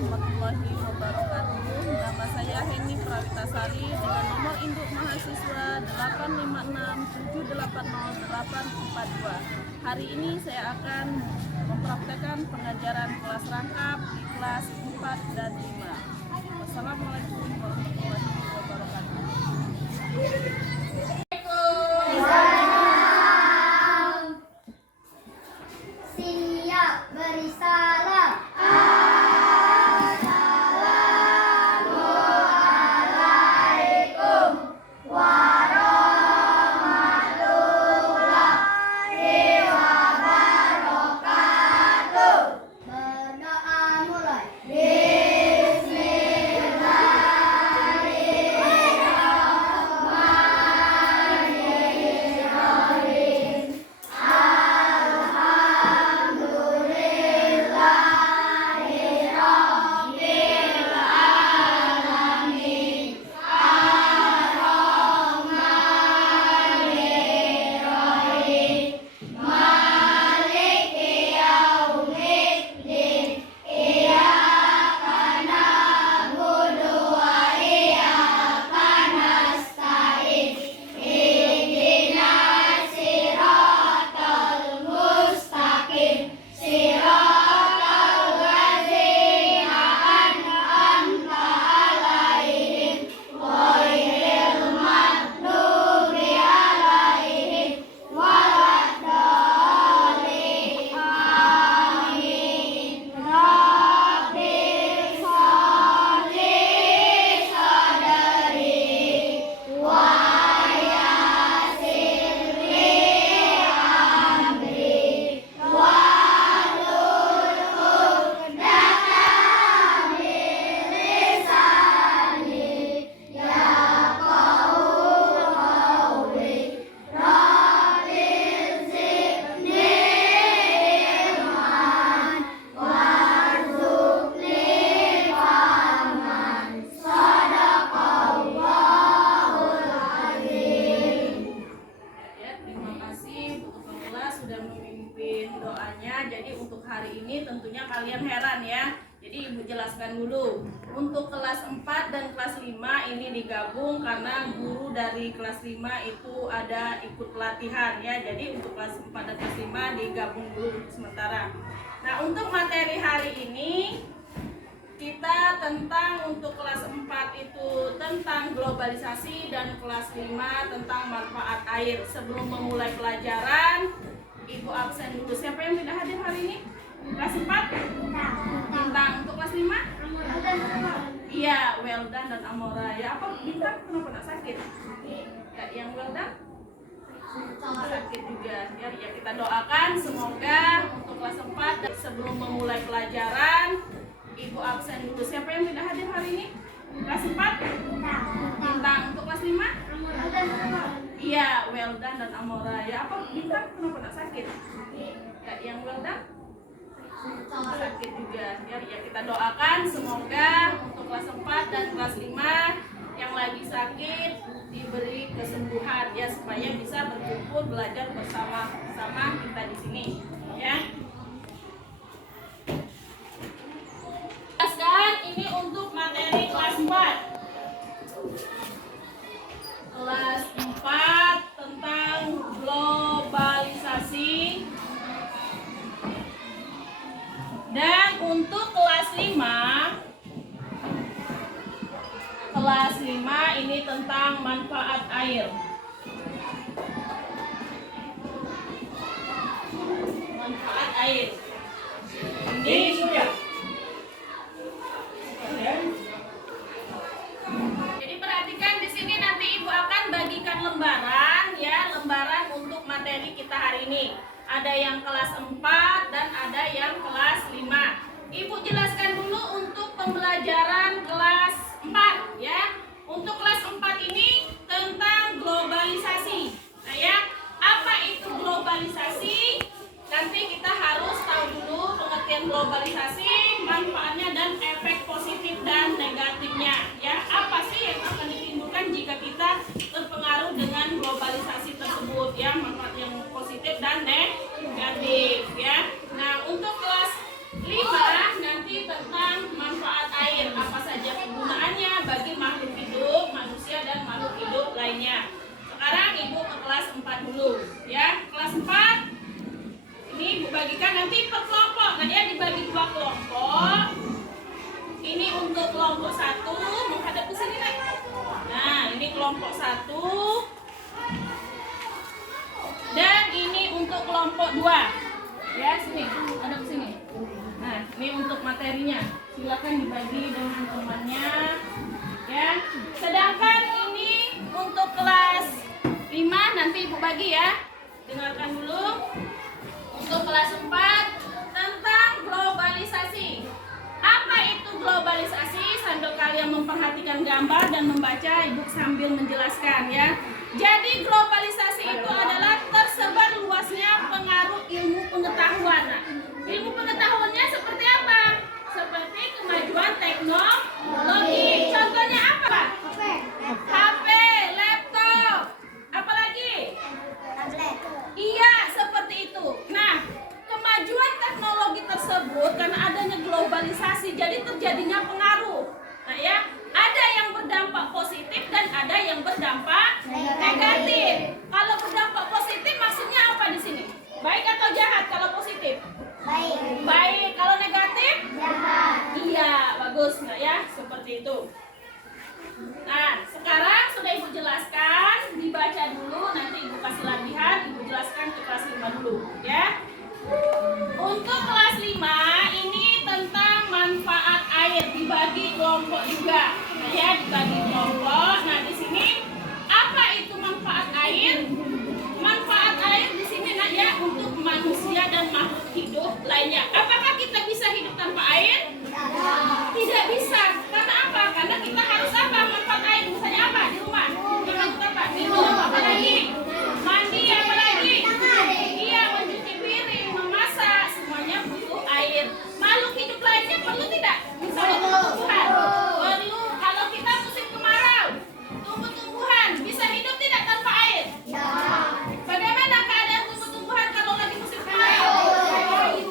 warahmatullahi wabarakatuh. Nama saya Heni Prawitasari dengan nomor induk mahasiswa 856780842. Hari ini saya akan mempraktekkan pengajaran kelas rangkap di kelas 4 dan 5. Wassalamualaikum warahmatullahi wabarakatuh. Siap beri salam. Berdoa mulai. Sudah memimpin doanya. Jadi untuk hari ini tentunya kalian heran ya. Jadi Ibu jelaskan dulu. Untuk kelas 4 dan kelas 5 ini digabung karena guru dari kelas 5 itu ada ikut pelatihan ya. Jadi untuk kelas 4 dan kelas 5 digabung dulu untuk sementara. Nah, untuk materi hari ini kita tentang untuk kelas 4 itu tentang globalisasi dan kelas 5 tentang manfaat air. Sebelum memulai pelajaran, Ibu absen dulu. Siapa yang tidak hadir hari ini? Kelas 4? Bintang. Untuk kelas 5? Iya, Weldan dan Amora. Ya, apa Bintang kenapa nak sakit? Ya, yang Weldan? Sakit juga. Ya, kita doakan semoga untuk kelas 4 dan sebelum memulai pelajaran, Ibu absen dulu. Siapa yang tidak hadir hari ini? Kelas 4? Bintang. Untuk kelas 5? Iya, Weldan dan Amora. Ya, apa Bintang kenapa nak sakit? Ya, yang Weldan? Sakit juga. Ya, kita doakan semoga untuk kelas 4 dan kelas 5 yang lagi sakit diberi kesembuhan ya, supaya bisa berkumpul belajar bersama-sama kita di sini ya. Ini untuk materi kelas 4. Kelas 4 tentang globalisasi. Dan untuk kelas 5 ini tentang manfaat air. Manfaat air. Ini sudah. Jadi perhatikan di sini, nanti Ibu akan bagikan lembaran ya, lembaran untuk materi kita hari ini. Ada yang kelas 4 dan ada yang kelas 5. Ibu jelaskan dulu untuk pembelajaran kelas 4 ya. Untuk kelas 4 ini tentang globalisasi. Nah ya, apa itu globalisasi? Nanti kita harus tahu dulu pengertian globalisasi, manfaatnya dan efek positif dan negatifnya ya. Apa sih yang akan ditimbulkan jika kita terpengaruh dengan globalisasi tersebut ya, manfaat yang positif dan negatif ya. Nah, untuk kelas 5 nanti tentang manfaat materinya. Silakan dibagi dengan temannya. Ya. Sedangkan ini untuk kelas 5 nanti Ibu bagi ya. Dengarkan dulu. Untuk kelas 4 tentang globalisasi. Apa itu globalisasi? Sambil kalian memperhatikan gambar dan membaca, Ibu sambil menjelaskan ya. Jadi globalisasi itu adalah tersebar luasnya pengaruh ilmu pengetahuan. Nah, ilmu pengetahuannya seperti apa? Seperti kemajuan teknologi. Contohnya apa? HP, laptop, apalagi? Iya, seperti itu. Nah, kemajuan teknologi tersebut karena adanya globalisasi, jadi terjadinya pengaruh. Nah ya, ada yang berdampak positif dan ada yang berdampak negatif. Kalau berdampak positif maksudnya apa di sini? Baik atau jahat kalau positif? Baik. Baik. Kalau negatif? Jahat. Iya, bagus nggak ya? Seperti itu. Nah, sekarang sudah Ibu jelaskan, dibaca dulu, nanti Ibu kasih latihan, Ibu jelaskan ke kelas 5 dulu, ya. Untuk kelas 5 ini tentang manfaat air, dibagi kelompok juga. Nah, ya, dibagi kelompok. Nah, di sini apa itu manfaat air? Manfaat air di sini nah ya untuk manusia dan makhluk hidup lainnya. Apakah kita bisa hidup tanpa air? Tidak bisa. Karena apa? Karena kita harus apa? Manfaat air. Misalnya apa? Di rumah. Kita butuh apa? Minum. Apa lagi? Mandi. Apa lagi? Iya, mencuci piring, memasak. Semuanya butuh air. Makhluk hidup lainnya perlu tidak? Misalnya tumbuh-tumbuhan. Perlu. Kalau kita musim kemarau, tumbuh-tumbuhan bisa hidup tidak tanpa air? Bagaimana keadaan tumbuh-tumbuhan kalau lagi musim kemarau?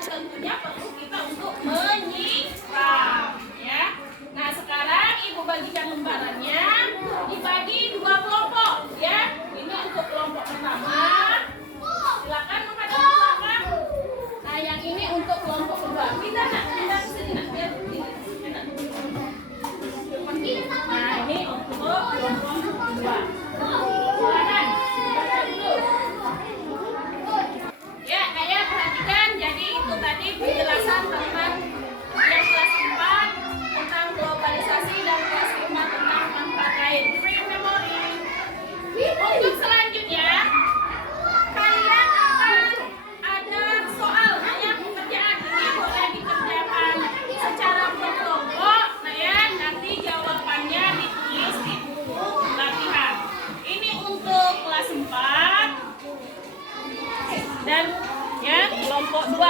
Tentunya perlu kita untuk menyiram, ya. Nah, sekarang Ibu bagikan lembarannya, dibagi 2 kelompok, ya. Ini untuk kelompok pertama. Silakan menghadap ke belakang. Nah, yang ini untuk kelompok kedua. Pindah nak, pindah ke sini nak, biar ini. Pindah. Nah, ini untuk kelompok kedua. Silakan, baca dulu. Ya, kayak perhatikan. Jadi itu tadi penjelasan tentang yang kelas 4 tentang globalisasi dan kelas 5 tentang manfaat air. Free memory. Untuk selanjutnya, kalian akan ada soal yang pekerjaan ini boleh dikerjakan secara berkelompok. Nah ya, nanti jawabannya ditulis di buku latihan. Ini untuk kelas 4 dan ya kelompok 2.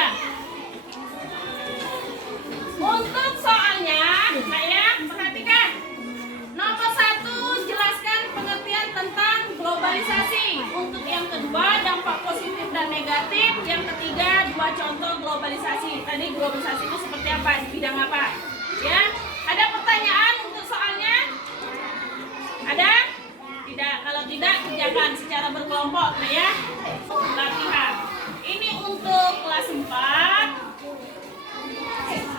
Untuk soalnya, nah ya, perhatikan. Nomor 1, jelaskan pengertian tentang globalisasi. Untuk yang kedua, dampak positif dan negatif. Yang ketiga, 2 contoh globalisasi. Tadi globalisasi itu seperti apa? Di bidang apa? Ya, ada pertanyaan untuk soalnya? Ada? Tidak. Kalau tidak, kerjakan secara berkelompok. Nah ya, latihan. Ini untuk kelas 4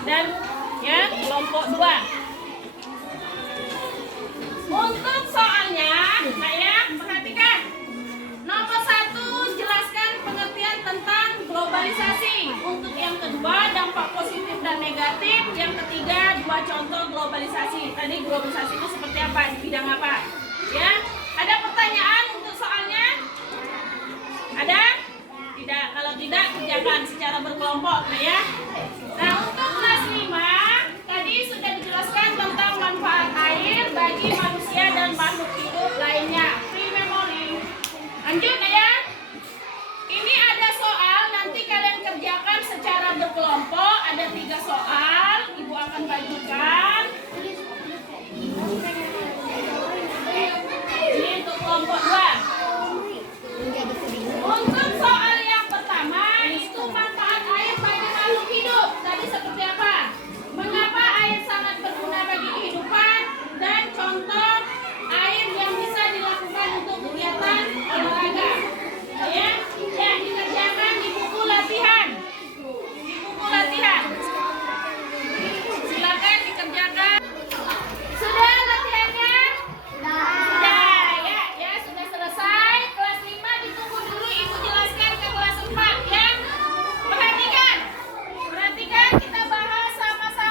dan ya kelompok 2. Untuk soalnya, nah ya, perhatikan. Nomor 1, jelaskan pengertian tentang globalisasi. Untuk yang kedua, dampak positif dan negatif. Yang ketiga, 2 contoh globalisasi. Tadi globalisasi itu seperti apa? Di bidang apa? Ya, ada pertanyaan untuk soalnya? Ada? Tidak. Kalau tidak, kerjakan secara berkelompok. Nah ya. Nah, untuk kelas 5 tadi sudah dijelaskan tentang manfaat air bagi manusia dan makhluk hidup lainnya. Free memory. Lanjut ya. Ini ada soal, nanti kalian kerjakan secara berkelompok. Ada 3 soal. Ibu akan bagikan. Ini untuk kelompok 2. Untuk soal yang pertama, itu manfaat air bagi makhluk hidup. Tadi seperti apa? Mengapa air sangat berguna bagi kehidupan? Dan contoh air yang bisa dilakukan untuk kegiatan olahraga. Ya, ya, dikerjakan di buku latihan. Di buku latihan. Silakan dikerjakan. Sudah latihannya? Sudah, ya, sudah selesai. Kelas 5 ditunggu dulu, Ibu jelaskan ke kelas 4 ya. Perhatikan, kita bahas sama-sama.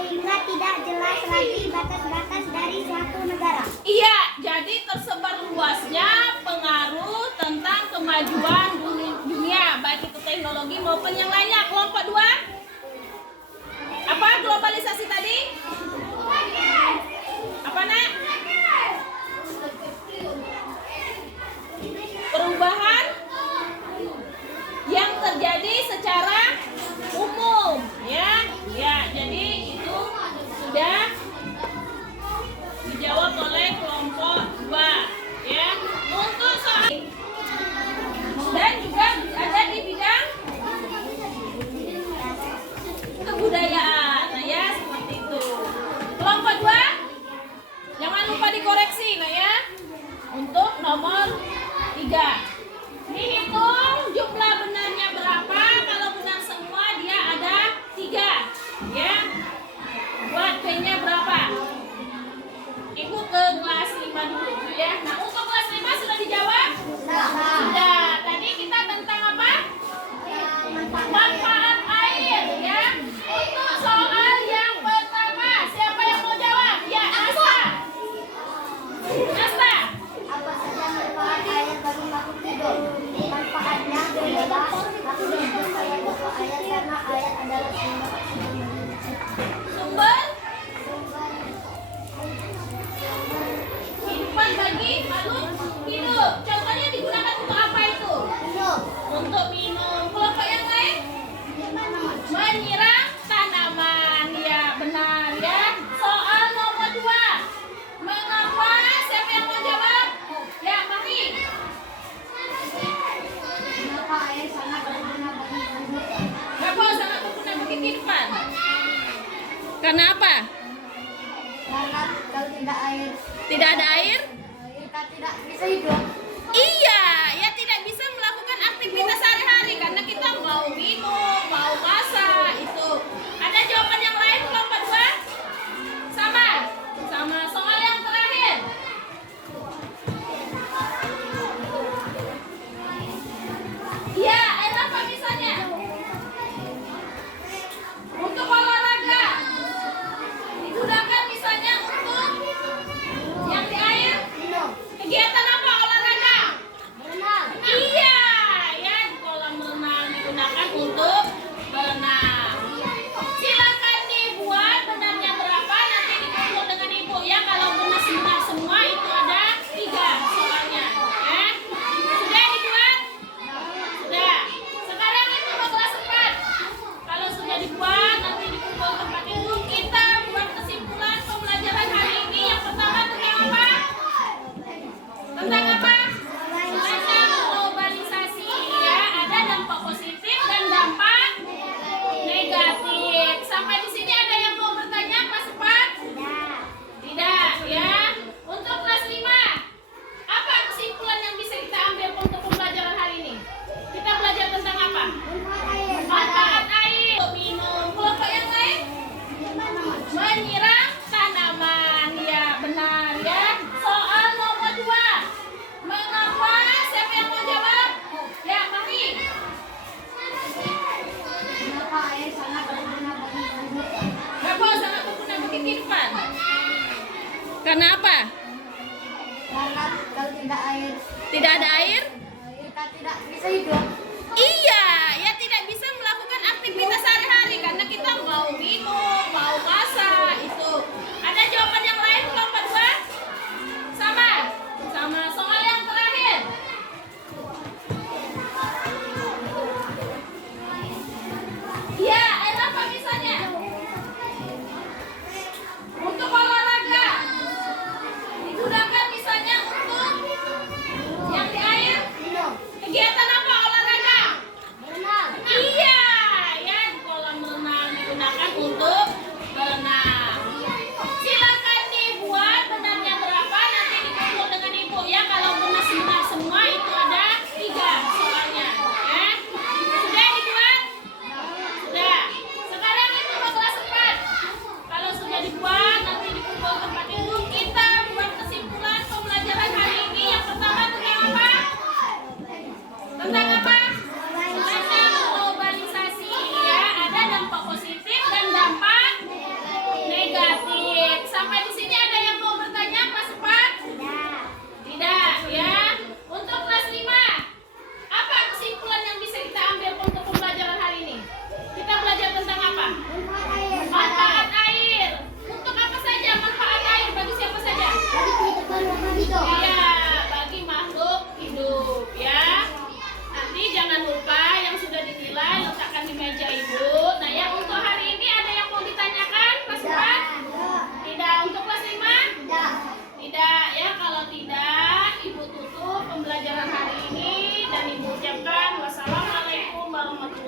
sehingga tidak jelas lagi batas-batas dari suatu negara. Iya, jadi tersebar luasnya pengaruh tentang kemajuan dunia, baik itu teknologi maupun yang lainnya. Kelompok 2, apa globalisasi tadi? Apa nak? Perubahan yang terjadi secara umum, ya. Ya, jadi itu sudah dijawab oleh kelompok 2, ya. Untuk soal dan juga ada di bidang kebudayaan, nah ya, seperti itu. Kelompok 2 jangan lupa dikoreksi, nah ya. Untuk nomor 3, dihitung jumlah benarnya berapa. Kalau benar semua dia ada 3, ya. Buat P-nya berapa? Ikut ke kelas 5 dulu, ya. Nah, untuk kelas 5 sudah dijawab? Sudah. Tadi kita tentang apa? Manfaat air, ya. Untuk soal yang pertama, siapa yang mau jawab? Ya, Asta. Asta. Apa saja manfaat air bagi makhluk hidup? Manfaatnya adalah makhluk hidup supaya butuh air karena air adalah sumber Sumber kehidupan bagi makhluk hidup. Contohnya digunakan untuk apa itu? hidup. Untuk minum. Kelompok yang lain? Menyiram tanaman. Ya, benar ya. Soal nomor 2. Mengapa? Siapa yang mau jawab? Ya, mari. Mengapa air sangat berguna bagi hidup? Kenapa sangat berguna bagi kehidupan? Karena apa? Karena kalau tidak air, Tidak ada air? kita tidak bisa hidup. Iya, ya tidak bisa melakukan aktivitas sehari-hari karena kita mau minum, mau masak, itu. Ada jawaban yang lain kelompok 2? Sama? Sama. Soal yang terakhir. Iya, air apa misalnya? Untuk olahraga. Digunakan misalnya untuk yang di air. Minum. Kegiatan apa olahraga? Berenang. Iya, ya di kolam renang digunakan untuk berenang. Silakan dibuat benarnya berapa, nanti dikumpul dengan ibu ya. Kalau benar semua itu ada 3 soalnya. Ya. Sudah dibuat? Sudah. Sekarang itu mau kelas 4. Kalau sudah dibuat, nanti dikumpul tempat itu. Kita buat kesimpulan pembelajaran hari ini. Yang pertama tentang apa? Tentang apa? Tentang globalisasi, ya. Ada dampak positif dan dampak negatif. Sampai di sini ada yang mau bertanya kelas 4? Tidak, ya. Untuk kelas 5, apa kesimpulan yang bisa kita ambil untuk pembelajaran hari ini? Kita belajar tentang apa? Manfaat air, minum. Kelompok yang lain? Menyiram tanaman. Ya, benar ya. Soal nomor 2. Mengapa? Siapa yang mau jawab? Ya, mari. Mengapa air sangat berguna bagi hidup? Kenapa sangat berguna bagi kehidupan? Karena apa? Karena kalau tidak air, Tidak ada air? kita tidak bisa hidup. Iya, ya tidak bisa melakukan aktivitas sehari-hari karena kita mau minum, mau masak, itu. Ada jawaban yang lain kelompok 2? Sama? Sama. Soal yang terakhir. Iya, air apa misalnya? Untuk olahraga. Digunakan misalnya untuk yang di air. Minum. Kegiatan apa olahraga?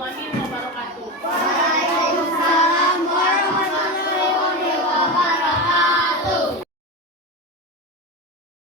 warahmatullahi wabarakatuh.